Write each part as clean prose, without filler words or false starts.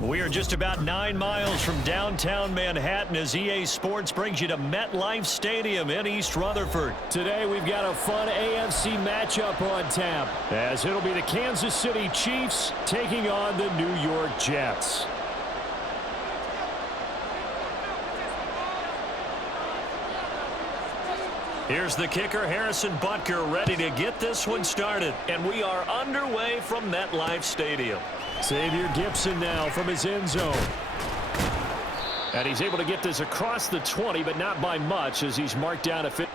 We are just about 9 miles from downtown Manhattan as EA Sports brings you to MetLife Stadium in East Rutherford. Today we've got a fun AFC matchup on tap, as it'll be the Kansas City Chiefs taking on the New York Jets. Here's the kicker, Harrison Butker, ready to get this one started. And we are underway from MetLife Stadium. Xavier Gipson now from his end zone. And he's able to get this across the 20, but not by much as he's marked down a 50.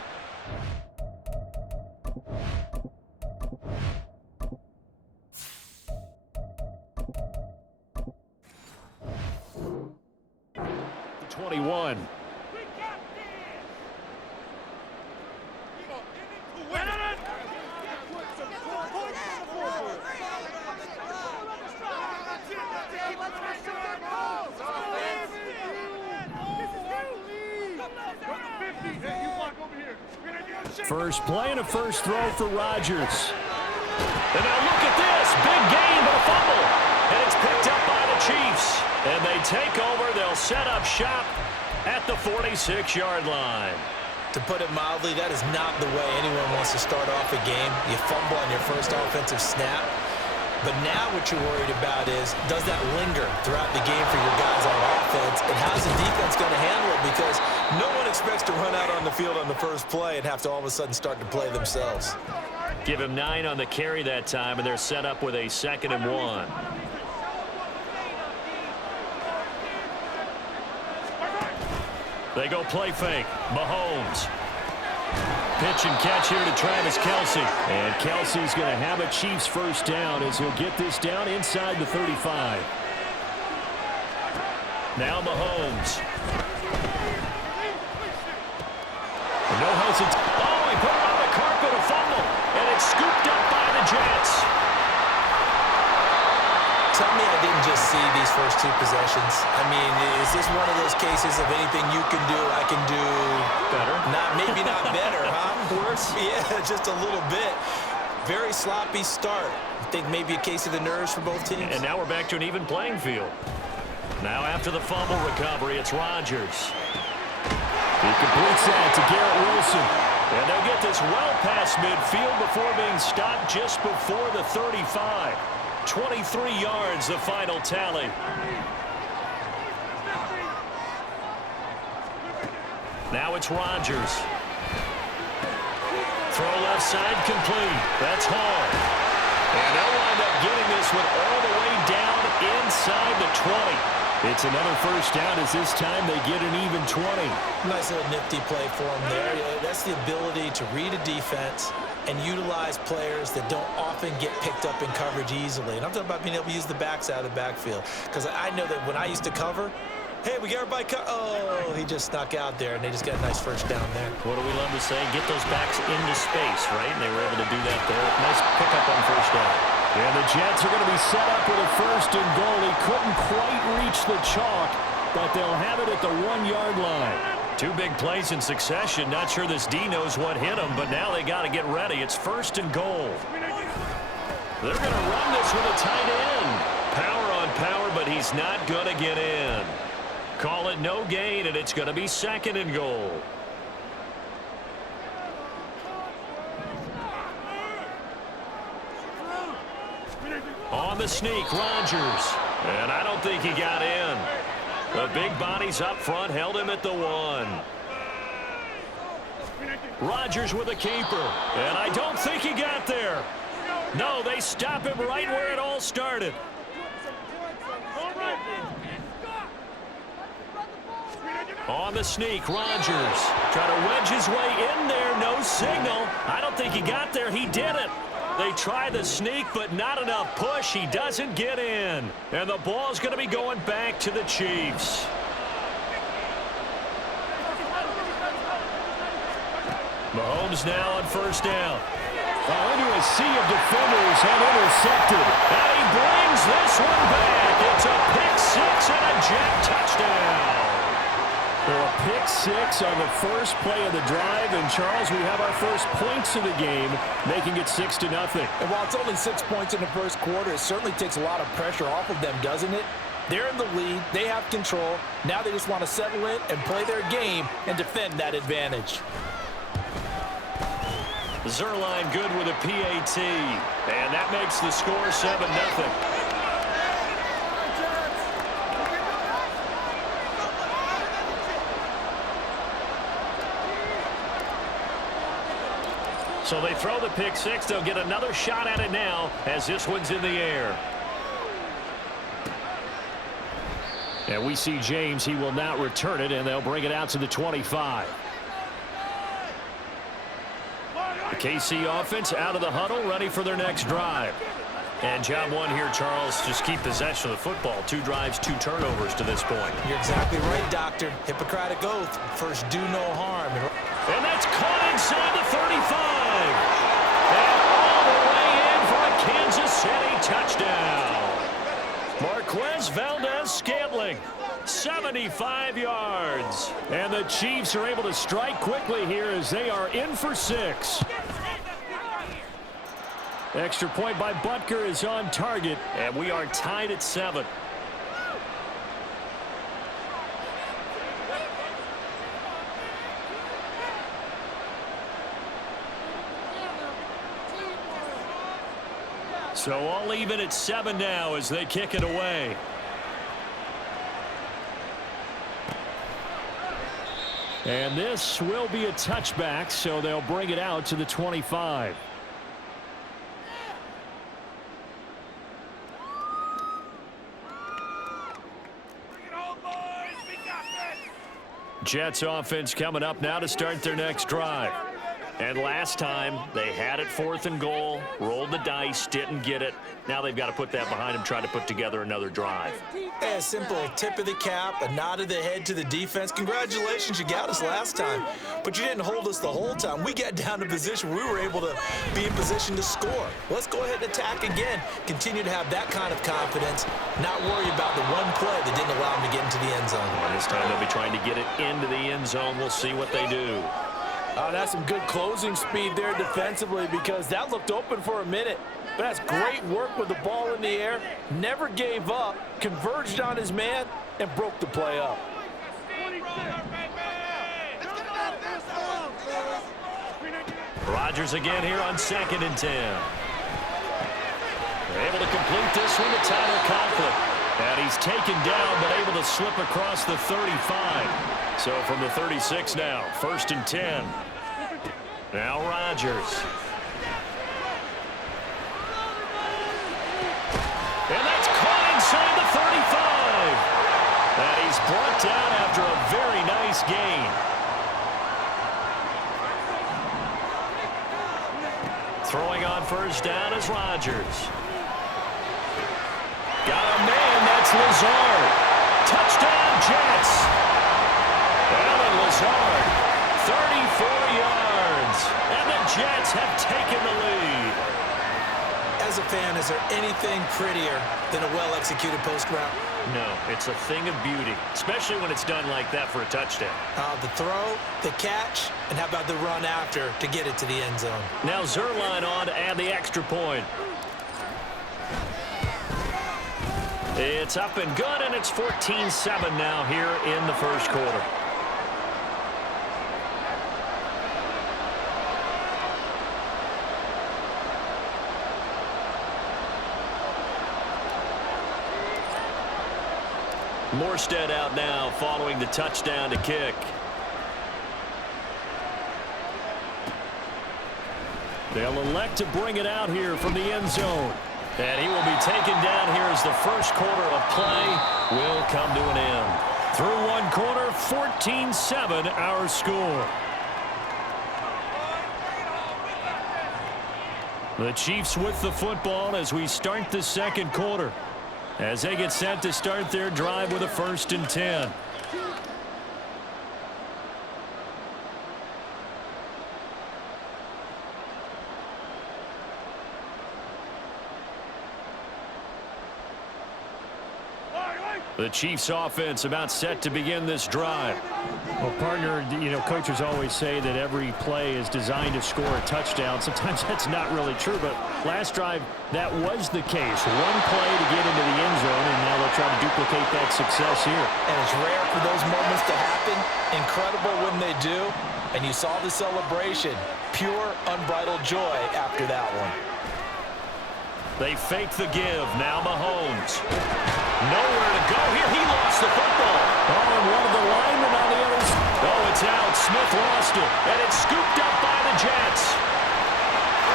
First play and a first throw for Rodgers. And now look at this. Big gain, but a fumble. And it's picked up by the Chiefs. And they take over. They'll set up shop at the 46-yard line. To put it mildly, that is not the way anyone wants to start off a game. You fumble on your first offensive snap. But now what you're worried about is, does that linger throughout the game for your guys on offense? And how's the defense going to handle it? Because no one expects to run out on the field on the first play and have to all of a sudden start to play themselves. Give him 9 on the carry that time, and they're set up with a 2nd and 1. They go play fake. Mahomes. Pitch and catch here to Travis Kelce. And Kelce's going to have a Chiefs first down as he'll get this down inside the 35. Now Mahomes. No hesitation. Oh, he put it on the carpet, a fumble. And it's scooped up by the Jets. Tell me I didn't just see these first 2 possessions. I mean, is this one of those cases of anything you can do, I can do better? Maybe not better, huh? Worse? Yeah, just a little bit. Very sloppy start. I think maybe a case of the nerves for both teams. And now we're back to an even playing field. Now after the fumble recovery, it's Rodgers. He completes that to Garrett Wilson. And they'll get this well past midfield before being stopped just before the 35. 23 yards, the final tally. Now it's Rodgers. Throw left side complete. That's Hall. And they'll wind up getting this one all the way down inside the 20. It's another first down as this time they get an even 20. Nice little nifty play for them there. That's the ability to read a defense and utilize players that don't often get picked up in coverage easily. And I'm talking about being able to use the backs out of the backfield. Because I know that when I used to cover, hey, we got everybody oh, he just snuck out there, and they just got a nice first down there. What do we love to say? Get those backs into space, right? And they were able to do that there. Nice pickup on first down. And the Jets are going to be set up with a 1st and goal. He couldn't quite reach the chalk, but they'll have it at the 1-yard line. 2 big plays in succession. Not sure this D knows what hit him, but now they got to get ready. It's 1st and goal. They're going to run this with a tight end. Power on power, but he's not going to get in. Call it no gain, and it's going to be 2nd and goal. On the sneak, Rodgers. And I don't think he got in. The big bodies up front held him at the 1. Rodgers with a keeper. And I don't think he got there. No, they stop him right where it all started. On the sneak, Rodgers. Try to wedge his way in there. No signal. I don't think he got there. He did it. They try the sneak, but not enough push. He doesn't get in. And the ball's going to be going back to the Chiefs. Mahomes now on first down. Into a sea of defenders and intercepted. And he brings this one back. It's a pick 6 and a Jet touchdown. Well, a pick 6 on the first play of the drive. And, Charles, we have our first points of the game, making it 6-0. And while it's only 6 points in the first quarter, it certainly takes a lot of pressure off of them, doesn't it? They're in the lead. They have control. Now they just want to settle in and play their game and defend that advantage. Zerline good with a PAT. And that makes the score 7-0. So they throw the pick six. They'll get another shot at it now as this one's in the air. And we see James. He will now return it, and they'll bring it out to the 25. The KC offense out of the huddle, ready for their next drive. And job one here, Charles, just keep possession of the football. 2 drives, 2 turnovers to this point. You're exactly right, Doctor. Hippocratic oath. First, do no harm. And that's caught inside the 35. And all the way in for a Kansas City touchdown. Marquez Valdez-Scantling, 75 yards. And the Chiefs are able to strike quickly here as they are in for 6. Extra point by Butker is on target, and we are tied at 7. So all even at 7 now as they kick it away. And this will be a touchback, so they'll bring it out to the 25. Jets offense coming up now to start their next drive. And last time, they had it 4th and goal, rolled the dice, didn't get it. Now they've got to put that behind them, try to put together another drive. Yeah, a simple tip of the cap, a nod of the head to the defense. Congratulations, you got us last time. But you didn't hold us the whole time. We got down to position. We were able to be in position to score. Let's go ahead and attack again. Continue to have that kind of confidence, not worry about the one play that didn't allow them to get into the end zone. Well, this time they'll be trying to get it into the end zone. We'll see what they do. That's some good closing speed there defensively because that looked open for a minute. But that's great work with the ball in the air. Never gave up, converged on his man, and broke the play up. Rodgers again here on 2nd and 10. They're able to complete this one to Tyler Conklin. And he's taken down but able to slip across the 35. So from the 36 now, 1st and 10. Now Rodgers. And that's caught inside the 35. And he's brought down after a very nice gain. Throwing on 1st down is Rodgers. Got a man, that's Lazard. Touchdown, Jets. Alan Lazard, 34 yards. And the Jets have taken the lead. As a fan, is there anything prettier than a well-executed post route? No, it's a thing of beauty, especially when it's done like that for a touchdown. The throw, the catch, and how about the run after to get it to the end zone? Now Zerline on to add the extra point. It's up and good, and it's 14-7 now here in the 1st quarter. Morstead out now following the touchdown to kick. They'll elect to bring it out here from the end zone. And he will be taken down here as the 1st quarter of play will come to an end. Through 1 quarter, 14-7 our score. The Chiefs with the football as we start the 2nd quarter. As they get set to start their drive with a 1st and 10. The Chiefs offense about set to begin this drive. Well, partner, coaches always say that every play is designed to score a touchdown. Sometimes that's not really true, but last drive, that was the case. One play to get into the end zone, and now they'll try to duplicate that success here. And it's rare for those moments to happen. Incredible when they do. And you saw the celebration. Pure, unbridled joy after that one. They fake the give. Now Mahomes. Nowhere to go here. He lost the football. Oh, and one of the linemen on the other side. Oh, it's out. Smith lost it. And it's scooped up by the Jets.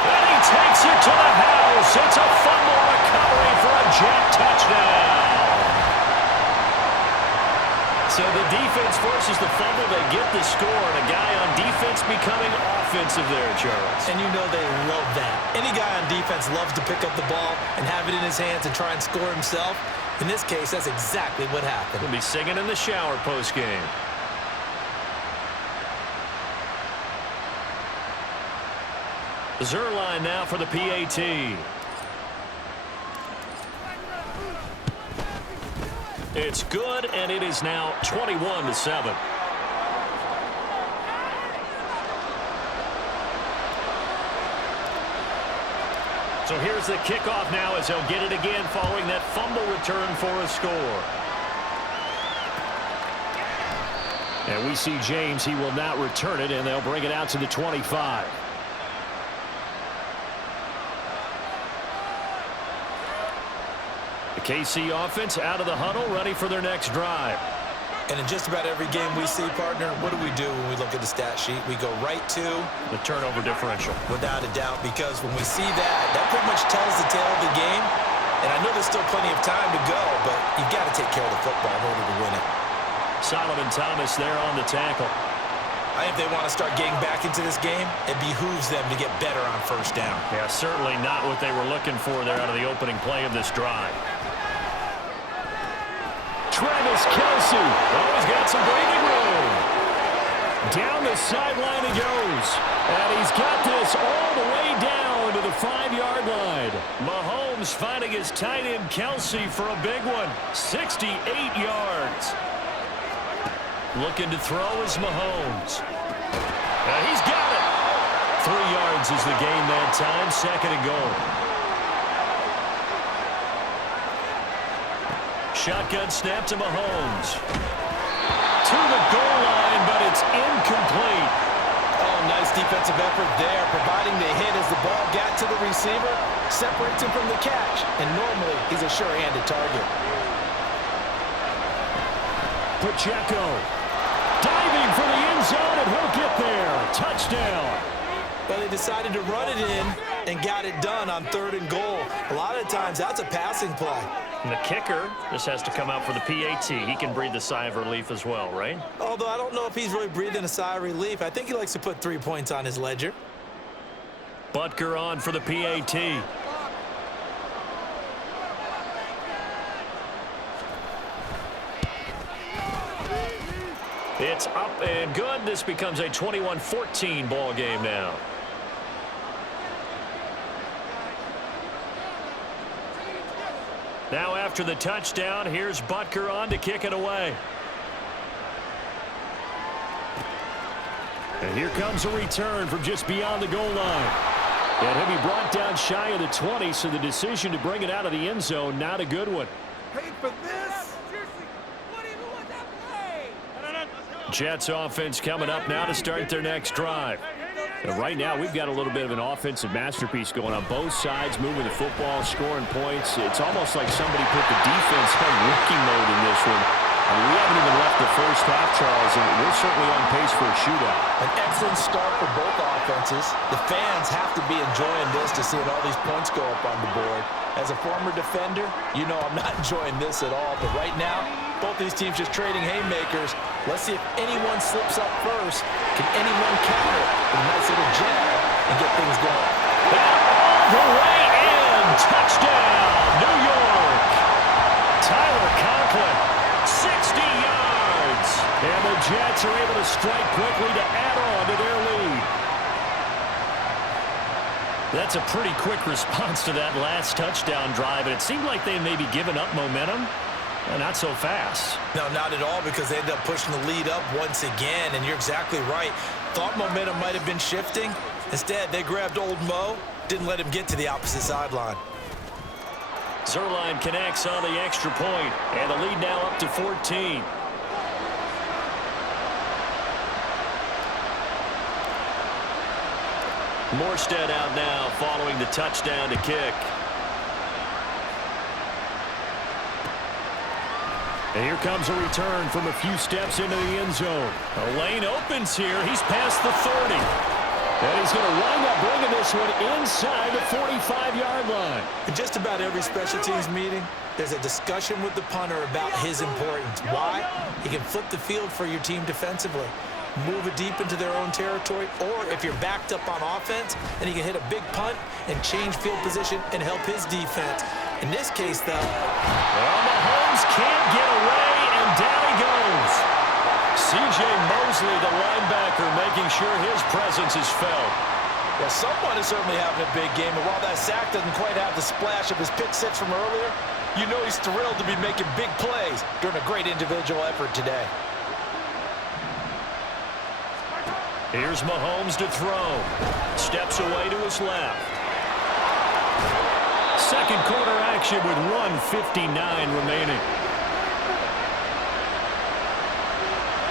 And he takes it to the house. It's a fumble recovery for a Jet touchdown. So the defense forces the fumble. They get the score. And a guy on defense becoming offensive there, Charles. And you know they love that. Any guy on defense loves to pick up the ball and have it in his hands and try and score himself. In this case, that's exactly what happened. He'll be singing in the shower post-game. Zerline now for the PAT. It's good, and it is now 21-7. So here's the kickoff now as they'll get it again following that fumble return for a score. And we see James. He will not return it, and they'll bring it out to the 25. The KC offense out of the huddle, ready for their next drive. And in just about every game we see, partner, what do we do when we look at the stat sheet? We go right to the turnover differential. Without a doubt, because when we see that, that pretty much tells the tale of the game. And I know there's still plenty of time to go, but you've got to take care of the football in order to win it. Solomon Thomas there on the tackle. I think if they want to start getting back into this game, it behooves them to get better on first down. Yeah, certainly not what they were looking for there out of the opening play of this drive. Travis Kelce. Oh, he's got some breathing room. Down the sideline he goes. And he's got this all the way down to the 5-yard line. Mahomes finding his tight end Kelce for a big one. 68 yards. Looking to throw is Mahomes. He's got it. 3 yards is the gain that time. Second and goal. Shotgun snap to Mahomes. To the goal line, but it's incomplete. Oh, nice defensive effort there, providing the hit as the ball got to the receiver, separates him from the catch, and normally he's a sure-handed target. Pacheco diving for the end zone, and he'll get there. Touchdown. But they decided to run it in and got it done on 3rd and goal. A lot of times that's a passing play. And the kicker just has to come out for the PAT. He can breathe the sigh of relief as well, right? Although I don't know if he's really breathing a sigh of relief. I think he likes to put 3 points on his ledger. Butker on for the PAT. It's up and good. This becomes a 21-14 ball game now. Now after the touchdown, here's Butker on to kick it away. And here comes a return from just beyond the goal line. And he'll be brought down shy of the 20, so the decision to bring it out of the end zone, not a good one. Paid for this? Seriously, what even was that play? Jets offense coming up now to start their next drive. And right now, we've got a little bit of an offensive masterpiece going on both sides, moving the football, scoring points. It's almost like somebody put the defense on rookie mode in this one. We haven't even left the first half, Charles, and we're certainly on pace for a shootout. An excellent start for both offenses. The fans have to be enjoying this to seeing all these points go up on the board. As a former defender, you know I'm not enjoying this at all. But right now, both these teams just trading haymakers. Let's see if anyone slips up first. Can anyone counter with a nice little jab and get things going? All the way in. Touchdown, New York. Tyler Conklin, 60 yards. And the Jets are able to strike quickly to add on to their lead. That's a pretty quick response to that last touchdown drive, and it seemed like they may be giving up momentum. Not so fast. No, not at all, because they ended up pushing the lead up once again, and you're exactly right. Thought momentum might have been shifting. Instead, they grabbed old Mo, didn't let him get to the opposite sideline. Zerline connects on the extra point, and the lead now up to 14. Morstead out now following the touchdown to kick. And here comes a return from a few steps into the end zone. A lane opens here. He's past the 30. And he's going to wind up bringing this one inside the 45-yard line. In just about every special teams meeting, there's a discussion with the punter about his importance. Why? He can flip the field for your team defensively, move it deep into their own territory, or if you're backed up on offense, then he can hit a big punt and change field position and help his defense. In this case, though, well, Mahomes can't get away, and down he goes. C.J. Mosley, the linebacker, making sure his presence is felt. Well, someone is certainly having a big game, and while that sack doesn't quite have the splash of his pick six from earlier, you know he's thrilled to be making big plays during a great individual effort today. Here's Mahomes to throw. Steps away to his left. Second quarter action with 1:59 remaining.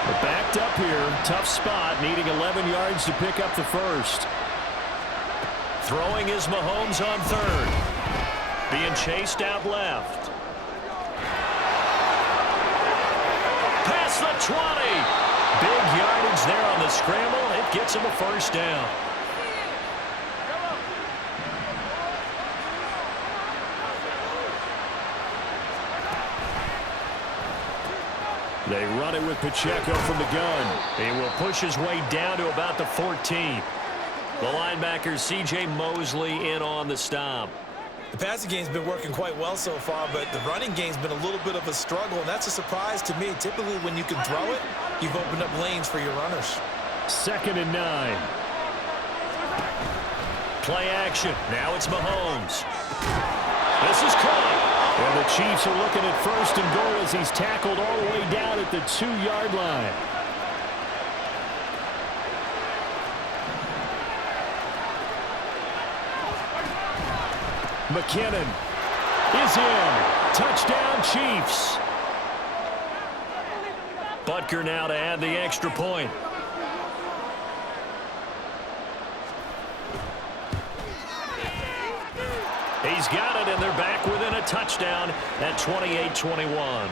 We're backed up here. Tough spot, needing 11 yards to pick up the first. Throwing is Mahomes on third. Being chased out left. Past the 20. Big yardage there on the scramble. It gets him a first down. They run it with Pacheco from the gun. He will push his way down to about the 14. The linebacker C.J. Mosley in on the stop. the passing game's been working quite well so far, but the running game's been a little bit of a struggle, and that's a surprise to me. Typically, when you can throw it, you've opened up lanes for your runners. 2nd and 9. Play action. Now it's Mahomes. This is caught. And the Chiefs are looking at 1st and goal as he's tackled all the way down at the 2-yard line. McKinnon is in. Touchdown, Chiefs. Butker now to add the extra point. He's got it, and they're back within a touchdown at 28-21.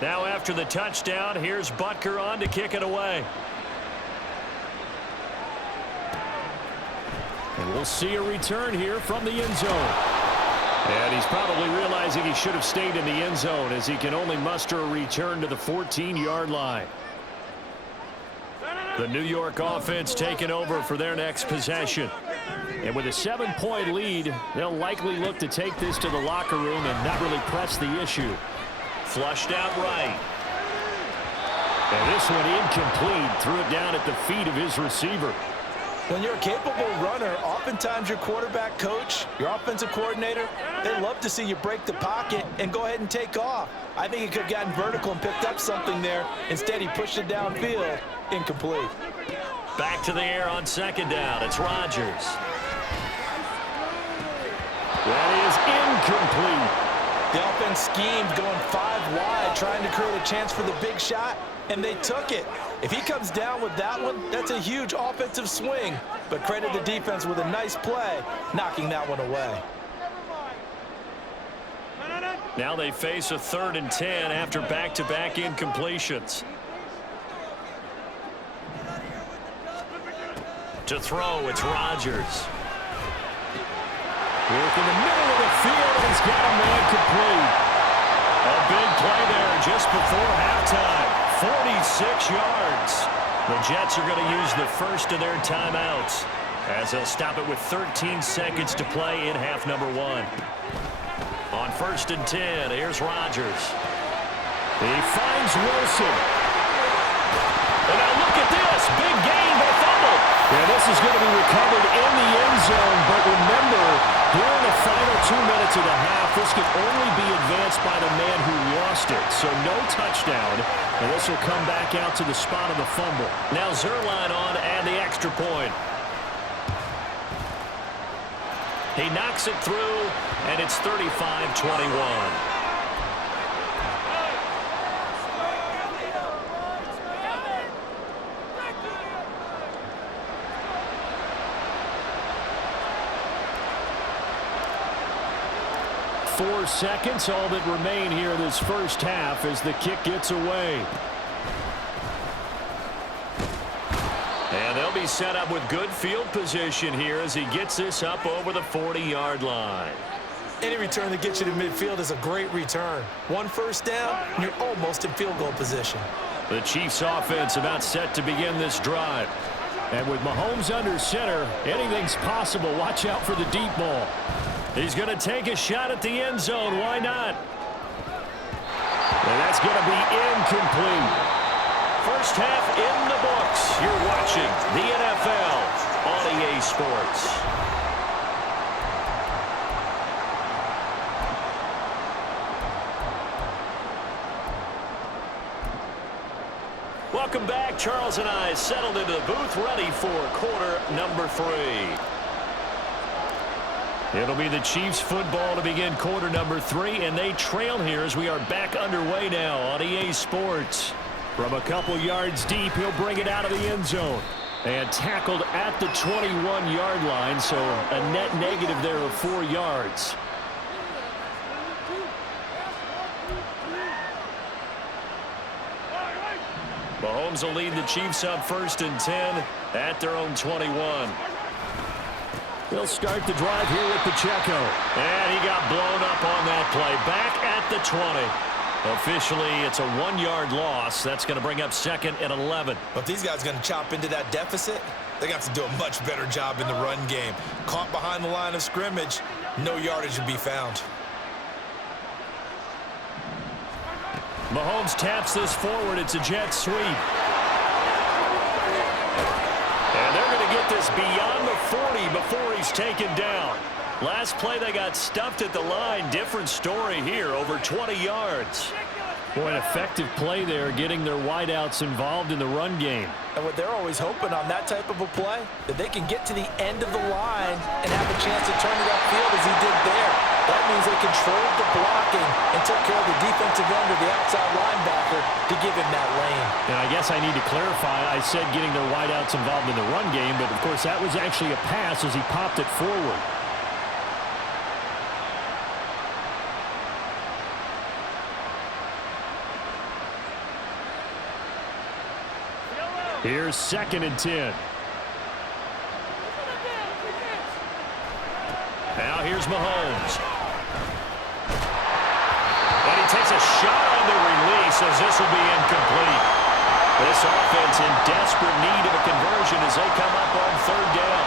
Now after the touchdown, here's Butker on to kick it away. And we'll see a return here from the end zone. And he's probably realizing he should have stayed in the end zone as he can only muster a return to the 14-yard line. The New York offense taking over for their next possession. And with a 7-point lead, they'll likely look to take this to the locker room and not really press the issue. Flushed out right. And this one incomplete. Threw it down at the feet of his receiver. When you're a capable runner, oftentimes your quarterback coach, your offensive coordinator, they love to see you break the pocket and go ahead and take off. I think he could have gotten vertical and picked up something there. Instead, he pushed it downfield. Incomplete. Back to the air on 2nd down. It's Rodgers. That is incomplete. The offense schemed going 5 wide, trying to create a chance for the big shot, and they took it. If he comes down with that one, that's a huge offensive swing. But credit the defense with a nice play, knocking that one away. Now they face a 3rd and 10 after back-to-back incompletions. To throw, it's Rodgers. Work in the middle of the field, and he's got a man complete. A big play there just before halftime. 46 yards. The Jets are going to use the first of their timeouts as they'll stop it with 13 seconds to play in half number 1. On 1st and 10, here's Rodgers. He finds Wilson. And now look at this. Big gain, but a fumble. Yeah, this is going to be recovered in the end zone, but remember, here in the final 2 minutes of the half, this could only be advanced by the man who lost it. So no touchdown, and this will come back out to the spot of the fumble. Now Zerline on and the extra point. He knocks it through, and it's 35-21. 4 seconds, all that remain here this first half as the kick gets away. And they'll be set up with good field position here as he gets this up over the 40-yard line. Any return that gets you to midfield is a great return. 1 first down, and you're almost in field goal position. The Chiefs offense about set to begin this drive. And with Mahomes under center, anything's possible. Watch out for the deep ball. He's going to take a shot at the end zone. Why not? And that's going to be incomplete. First half in the books. You're watching the NFL on EA Sports. Welcome back. Charles and I settled into the booth ready for quarter number 3. It'll be the Chiefs football to begin quarter number 3, and they trail here as we are back underway now on EA Sports. From a couple yards deep, he'll bring it out of the end zone. And tackled at the 21-yard line, so a net negative there of 4 yards. Mahomes will lead the Chiefs up 1st and 10 at their own 21. They'll start the drive here with Pacheco. And he got blown up on that play. Back at the 20. Officially, it's a 1-yard loss. That's going to bring up 2nd and 11. But if these guys are going to chop into that deficit, they got to do a much better job in the run game. Caught behind the line of scrimmage, no yardage to be found. Mahomes taps this forward. It's a jet sweep. And they're going to get this beyond the 40 before he's taken down. Last play, they got stuffed at the line. Different story here, over 20 yards. Boy, an effective play there, getting their wideouts involved in the run game. And what they're always hoping on that type of a play, that they can get to the end of the line and have a chance to turn it upfield as he did there. That means they controlled the blocking and took care of the defensive end or the outside linebacker to give him that lane. And I guess I need to clarify, I said getting their wideouts involved in the run game, but of course that was actually a pass as he popped it forward. Here's 2nd and 10. Now here's Mahomes. And he takes a shot on the release as this will be incomplete. This offense in desperate need of a conversion as they come up on 3rd down.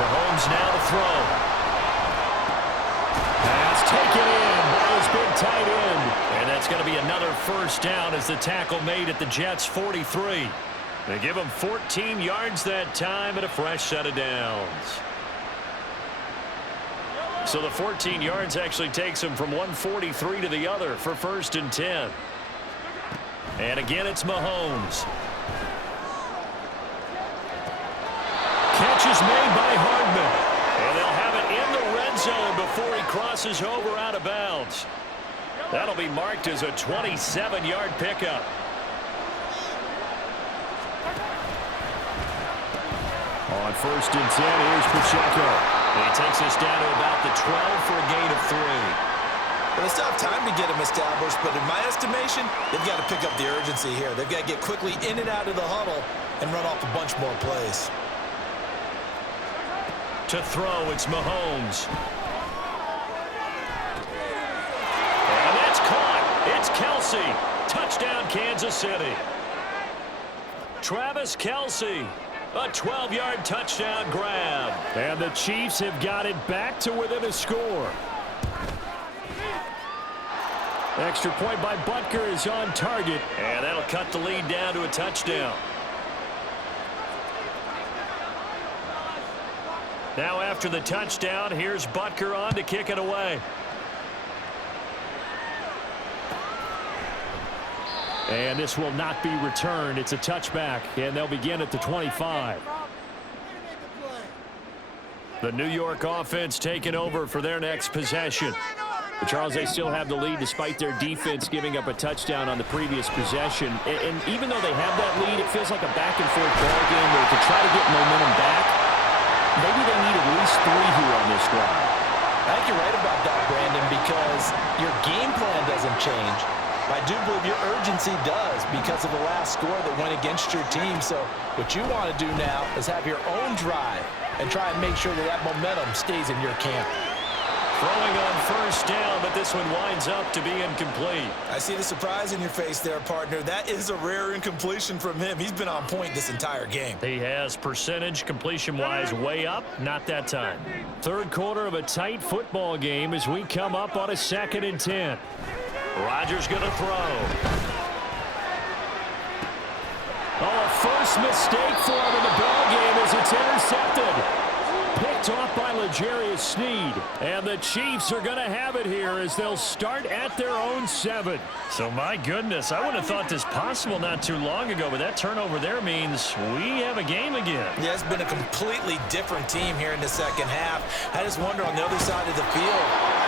Mahomes now to throw. Pass taken in by his big tight end. And that's going to be another 1st down as the tackle made at the Jets' 43. They give him 14 yards that time and a fresh set of downs. So the 14 yards actually takes him from 143 to the other for 1st and 10. And again, it's Mahomes. Catch is made by Hardman. And they'll have it in the red zone before he crosses over out of bounds. That'll be marked as a 27-yard pickup. On 1st and 10, here's Pacheco. He takes us down to about the 12 for a gain of 3. Well, they still have time to get him established, but in my estimation, they've got to pick up the urgency here. They've got to get quickly in and out of the huddle and run off a bunch more plays. To throw, it's Mahomes. And that's caught. It's Kelsey. Touchdown, Kansas City. Travis Kelsey. A 12-yard touchdown grab. And the Chiefs have got it back to within a score. Extra point by Butker is on target. And that'll cut the lead down to a touchdown. Now after the touchdown, here's Butker on to kick it away. And this will not be returned. It's a touchback, and they'll begin at the 25. The New York offense taking over for their next possession. But Charles, they still have the lead despite their defense giving up a touchdown on the previous possession. And even though they have that lead, it feels like a back-and-forth ball game where to try to get momentum back, maybe they need at least 3 here on this drive. I think you're right about that, Brandon, because your game plan doesn't change. I do believe your urgency does because of the last score that went against your team. So what you want to do now is have your own drive and try and make sure that that momentum stays in your camp. Throwing on first down, but this one winds up to be incomplete. I see the surprise in your face there, partner. That is a rare incompletion from him. He's been on point this entire game. He has percentage completion-wise way up, not that time. Third quarter of a tight football game as we come up on a 2nd and 10. Rodgers going to throw. Oh, a first mistake for him in the ball game as it's intercepted. Picked off by L'Jarius Sneed. And the Chiefs are going to have it here as they'll start at their own 7. So, my goodness, I wouldn't have thought this possible not too long ago, but that turnover there means we have a game again. Yeah, it's been a completely different team here in the second half. I just wonder on the other side of the field,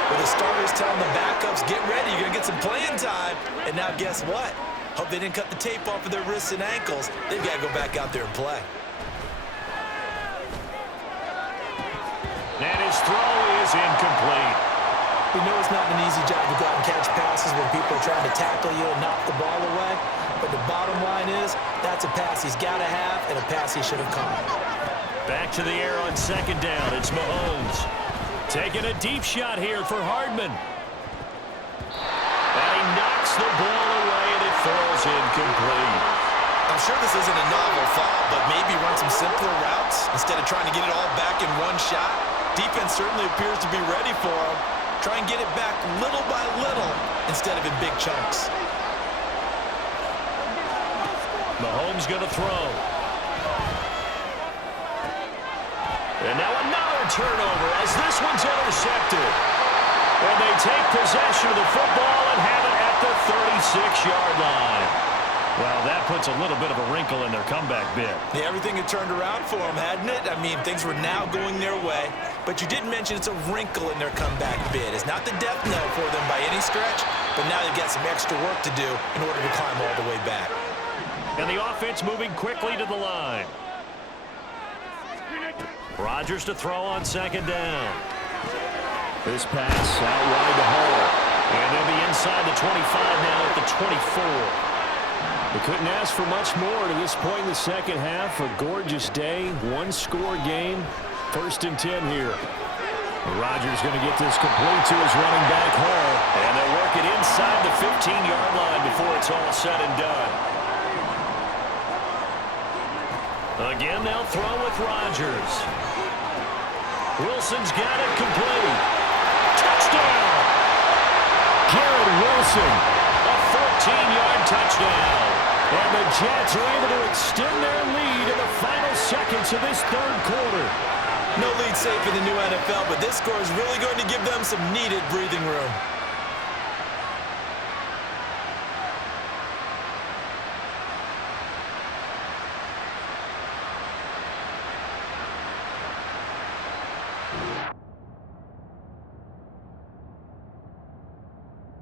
where the starters telling the backups, get ready, you're going to get some playing time. And now guess what? Hope they didn't cut the tape off of their wrists and ankles. They've got to go back out there and play. And his throw is incomplete. We know it's not an easy job to go out and catch passes when people are trying to tackle you and knock the ball away. But the bottom line is, that's a pass he's got to have and a pass he should have caught. Back to the air on 2nd down. It's Mahomes. Taking a deep shot here for Hardman. And he knocks the ball away, and it falls incomplete. I'm sure this isn't a novel thought, but maybe run some simpler routes instead of trying to get it all back in one shot. Defense certainly appears to be ready for him. Try and get it back little by little instead of in big chunks. Mahomes going to throw. And now another turnover as this one's intercepted. And they take possession of the football and have it at the 36-yard line. Well, that puts a little bit of a wrinkle in their comeback bid. Yeah, everything had turned around for them, hadn't it? I mean, things were now going their way. But you did mention it's a wrinkle in their comeback bid. It's not the death knell for them by any stretch, but now they've got some extra work to do in order to climb all the way back. And the offense moving quickly to the line. Rodgers to throw on 2nd down. This pass out wide to Hall. And they'll be inside the 25 now at the 24. They couldn't ask for much more to this point in the second half. A gorgeous day, 1-score game. 1st and 10 here. Rodgers going to get this complete to his running back Hall. And they'll work it inside the 15-yard line before it's all said and done. Again, they'll throw with Rodgers. Wilson's got it complete. Touchdown! Garrett Wilson. A 14-yard touchdown. And the Jets are able to extend their lead in the final seconds of this 3rd quarter. No lead safe in the new NFL, but this score is really going to give them some needed breathing room.